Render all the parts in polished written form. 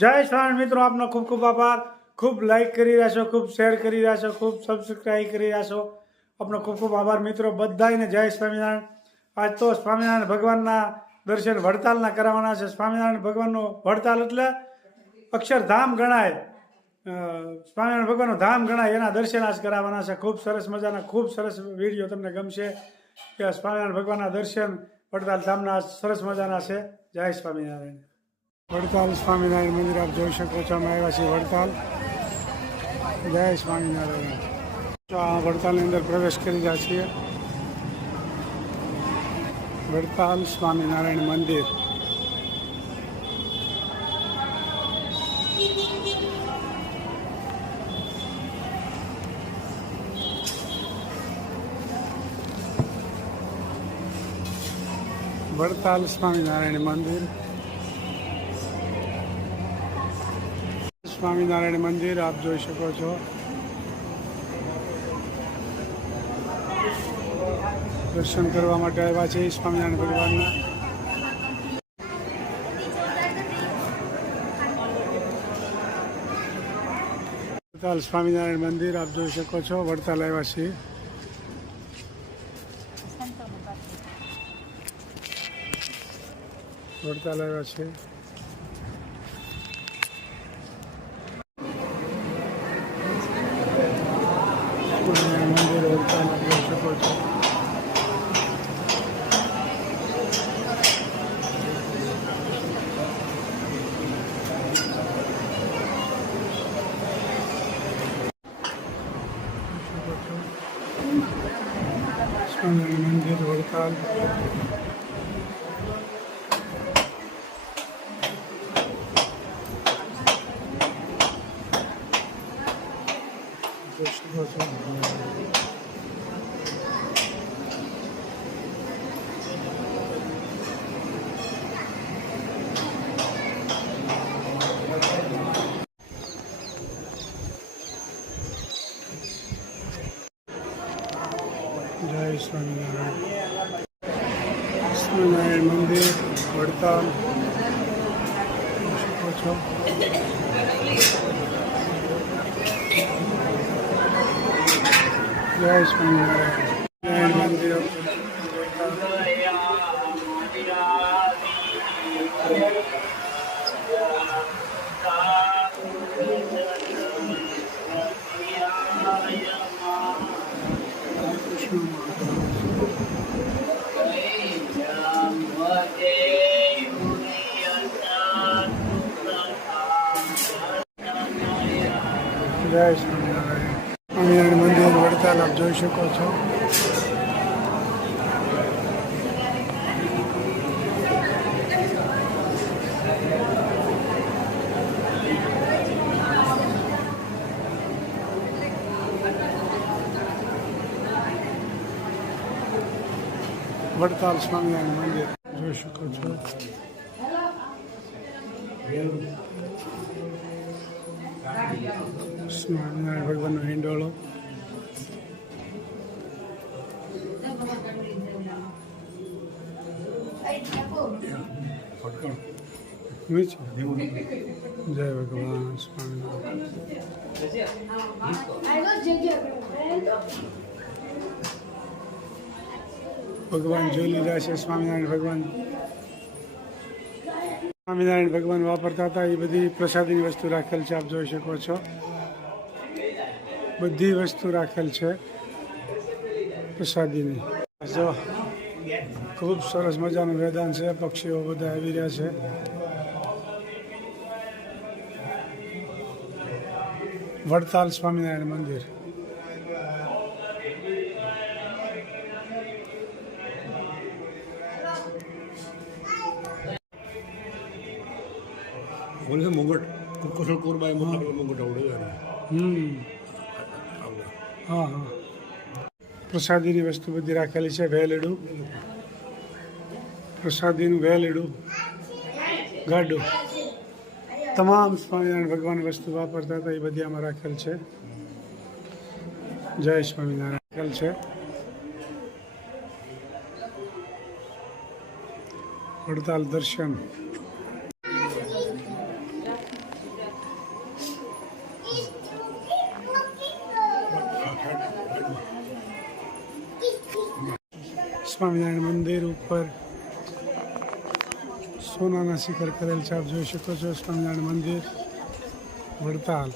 જય સ્વામી મિત્રો, આપનો ખૂબ ખૂબ આભાર. ખૂબ લાઈક કરી રહ્યા છો, ખૂબ શેર કરી રહ્યા છો, ખૂબ સબસ્ક્રાઈબ કરી રહ્યા છો. આપનો ખૂબ ખૂબ આભાર મિત્રો બધાને. જય સ્વામિનારાયણ. આજ તો સ્વામિનારાયણ ભગવાનના દર્શન વડતાલના કરાવવાના છે. સ્વામિનારાયણ ભગવાનનો વડતાલ એટલે અક્ષરધામ ગણાય, સ્વામિનારાયણ ભગવાનનું ધામ ગણાય, એના દર્શન આજ કરાવવાના છે. ખૂબ સરસ મજાના, ખૂબ સરસ વિડીયો તમને ગમશે કે સ્વામિનારાયણ ભગવાનના દર્શન વડતાલ ધામના સરસ મજાના છે. જય સ્વામિનારાયણ. વડતાલ સ્વામિનારાયણ મંદિર આપ જોઈ શકો છો. અમે આવ્યા છીએ વડતાલ. જય સ્વામિનારાયણ. તો આ વડતાલની અંદર પ્રવેશ કરી રહ્યા છીએ. વડતાલ સ્વામિનારાયણ મંદિર. વડતાલ સ્વામિનારાયણ મંદિર. સ્વામિનારાયણ મંદિર આપ જોઈ શકો છો. દર્શન કરવા માટે આવ્યા છે સ્વામિનારાયણ ભગવાનના. વડતાલ સ્વામિનારાયણ મંદિર આપ જોઈ શકો છો. વડતાલ આવ્યા છીએ. વડતાલ આવ્યા છે. મંદિર વડતાલ આપ જોઈ શકો છો. સ્વામિનારાયણ મંદિર વડતાલ. જય સ્વામિનારાયણ. સ્વામિનારાયણ મંદિર વડતાલ શકો છો. જય સ્વામિનારાયણ મંદિર. જય સ્વામિનારાયણ. સ્વામિનારાયણ મંદિર વડતાલ આપ જોઈ શકો છો. વડતાલ સ્વામિનારાયણ મંદિર જોઈ શકો છો. સ્વામિનારાયણ ભગવાનનો હિંડોળો. જય ભગવાન સ્વામિનારાયણ. ભગવાન જોઈ લીધા છે. સ્વામિનારાયણ ભગવાન વાપરતા હતા એ બધી પ્રસાદીની વસ્તુ રાખેલ છે. આપ જોઈ શકો છો. બધી વસ્તુ રાખેલ છે પ્રસાદીની. જો ખૂબ સરસ મજાનું મેદાન છે. પક્ષીઓ બધા આવી રહ્યા છે. વડતાલ સ્વામિનારાયણ મંદિર. મુંગટ કુકસળ કોરબાઈ મુંગટ આવડે. હા હા. પ્રસાદીની વસ્તુ બધી રાખેલી છે. વેલડું, પ્રસાદીનું વેલડું, ગાડું, તમામ સ્વામિનારાયણ ભગવાન વસ્તુ વાપરતા હતા એ બધી આમાં રાખેલ છે. જય સ્વામિનારાયણ રાખેલ છે. વડતાલ દર્શન. સ્વામિનારાયણ મંદિર ઉપર સોનાના શિખર કરેલ છે. આપ જોઈ શકો છો સ્વામિનારાયણ મંદિર વડતાલ.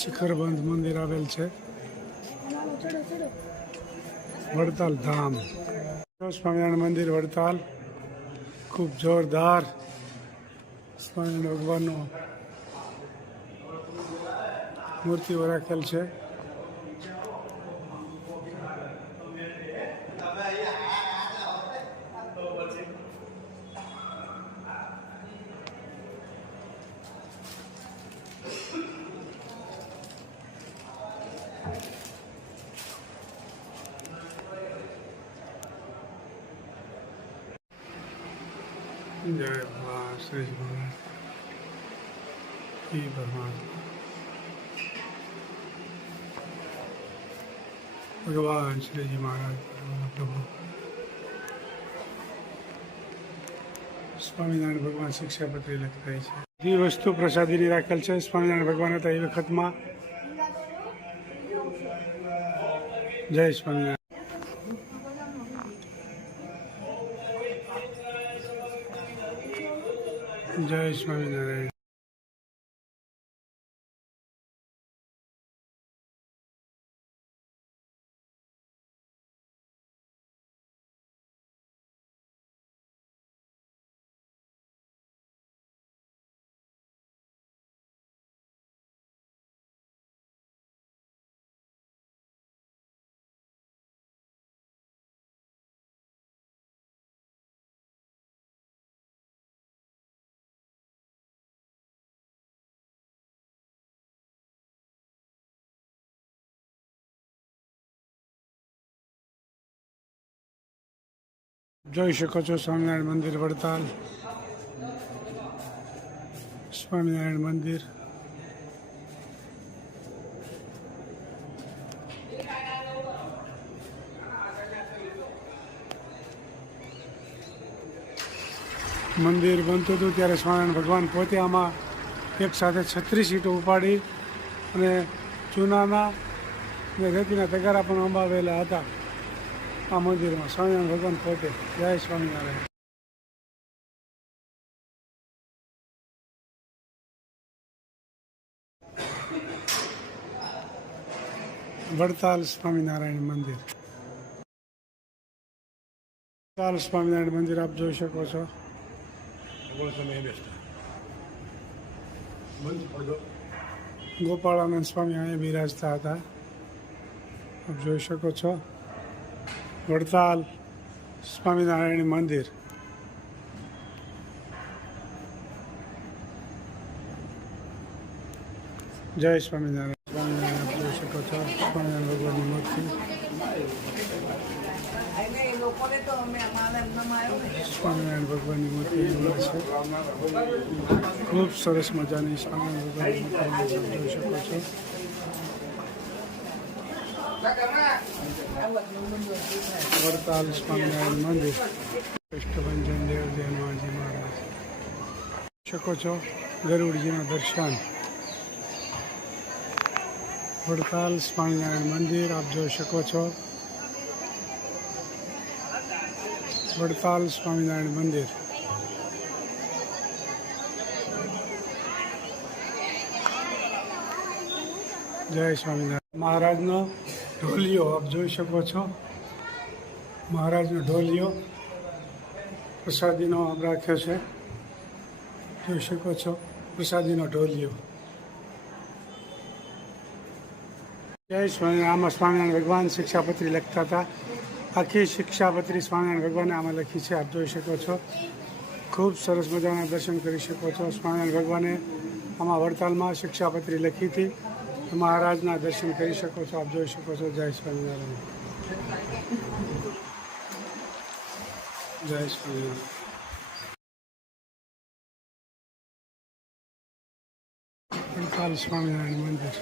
શિખરબંધ મંદિર આવેલ છે વડતાલ ધામ. સ્વામિનારાયણ મંદિર વડતાલ ખૂબ જોરદાર સ્વામિનારાયણ ભગવાનનો મૂર્તિઓ રાખેલ છે. જય ભગવાન શ્રી ભગવાન ભગવાન શ્રીજી મહારાજ પ્રભુ સ્વામિનારાયણ ભગવાન શિક્ષાપત્રી લખી છે. બધી વસ્તુ પ્રસાદીની રાખેલ છે. સ્વામિનારાયણ ભગવાન હતા એ વખતમાં. જય સ્વામિનારાયણ. જય સ્વામિનારાયણ. જોઈ શકો છો સ્વામિનારાયણ મંદિર વડતાલ. સ્વામિનારાયણ મંદિર મંદિર બનતું હતું ત્યારે સ્વામિનારાયણ ભગવાન પોતે આમાં એક સાથે 36 ઈંટો ઉપાડી અને ચૂનાના અને રેતીના તગારા પણ અંબાવેલા હતા આ મંદિરમાં. સ્વામિનારાયણ ભગવાન પોતે. જય સ્વામિનારાયણ. વડતાલ સ્વામિનારાયણ મંદિર. વડતાલ સ્વામિનારાયણ મંદિર આપ જોઈ શકો છો. ગોપાળાનંદ સ્વામી અહીંયા બિરાજતા હતા. આપ જોઈ શકો છો વડતાલ સ્વામિનારાયણ મંદિર. જય સ્વામિનારાયણ. સ્વામિનારાયણ આપ જોઈ શકો છો સ્વામિનારાયણ ભગવાનની મૂર્તિ. સ્વામિનારાયણ ભગવાનની મૂર્તિ છે. ખૂબ સરસ મજાની સ્વામિનારાયણ ભગવાનની મૂર્તિ જોઈ શકો છો. વડતાલ સ્વામિનારાયણ મંદિર. કષ્ટભંજન દેવજી હનુમાનજી મહારાજ શકો છો. ગરુડજીના દર્શન. વડતાલ સ્વામિનારાયણ મંદિર આપ જોઈ શકો છો. વડતાલ સ્વામિનારાયણ મંદિર. જય સ્વામિનારાયણ. મહારાજનો ઢોલિયો આપ જોઈ શકો છો. મહારાજનો ઢોલિયો પ્રસાદીનો આપ રાખ્યો છે. જોઈ શકો છો પ્રસાદીનો ઢોલિયો. જય સ્વામિનારાયણ. આમાં સ્વામિનારાયણ ભગવાન શિક્ષાપત્રી લખતા હતા. આખી શિક્ષાપત્રી સ્વામિનારાયણ ભગવાને આમાં લખી છે. આપ જોઈ શકો છો. ખૂબ સરસ મજાના દર્શન કરી શકો છો. સ્વામિનારાયણ ભગવાને આમાં વડતાલમાં શિક્ષાપત્રી લખી હતી. મહારાજના દર્શન કરી શકો છો. આપ જોઈ શકો છો. જય સ્વામિનારાયણ. જય સ્વામિનારાયણ. વડતાલ સ્વામિનારાયણ મંદિર.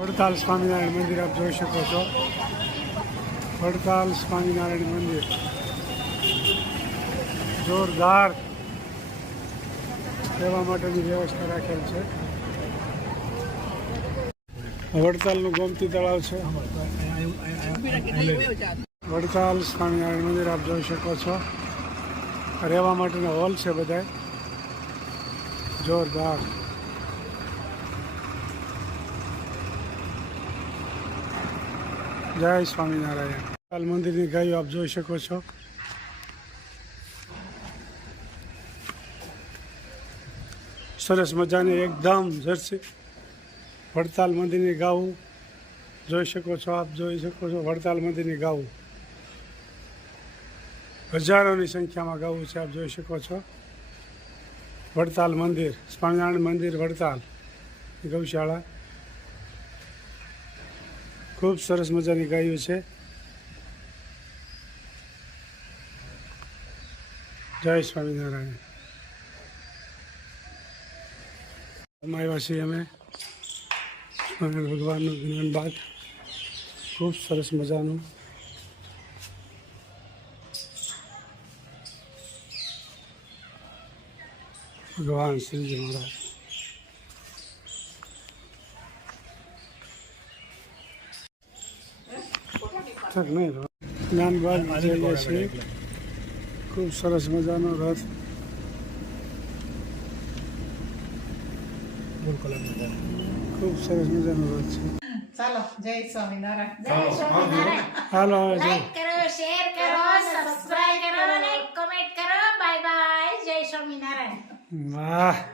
વડતાલ સ્વામિનારાયણ મંદિર આપ જોઈ શકો છો. વડતાલ સ્વામિનારાયણ મંદિર જોરદાર રહેવા માટેની વ્યવસ્થા રાખેલ છે. વડતાલનું ગોમતી તળાવ છે. વડતાલ સ્વામિનારાયણ મંદિર આપ જોઈ શકો છો. રહેવા માટેના હોલ છે બધા જોરદાર. જય સ્વામિનારાયણ. વડતાલ મંદિરની ગાયો આપ જોઈ શકો છો. સરસ મજાની એકદમ જર્સી વડતાલ મંદિરની ગાવું જોઈ શકો છો. આપ જોઈ શકો છો વડતાલ મંદિરની ગાવું હજારોની સંખ્યામાં ગાવું છે. આપ જોઈ શકો છો વડતાલ મંદિર, સ્વામિનારાયણ મંદિર વડતાલ ગૌશાળા. ખૂબ સરસ મજાની ગાયું છે. જય સ્વામિનારાયણ. આવ્યા છીએ અમે સ્વામિનારાયણ ભગવાનનું જ્ઞાન બાદ. ખૂબ સરસ મજાનું ભગવાન શ્રીજી મહારાજ. નહીં જ્ઞાન બાદ જઈએ છીએ. ખૂબ સરસ મજાનો રથ. ખૂબ સરસ મજાનો રથ છે. ચાલો જય સ્વામિનારાયણ. જય સ્વામિનારાયણ. હાલો હવે જય. લાઈક કરો, શેર કરો, સબસ્ક્રાઇબ કરો અને કમેન્ટ કરો. Bye bye. જય સ્વામિનારાયણ. વાહ.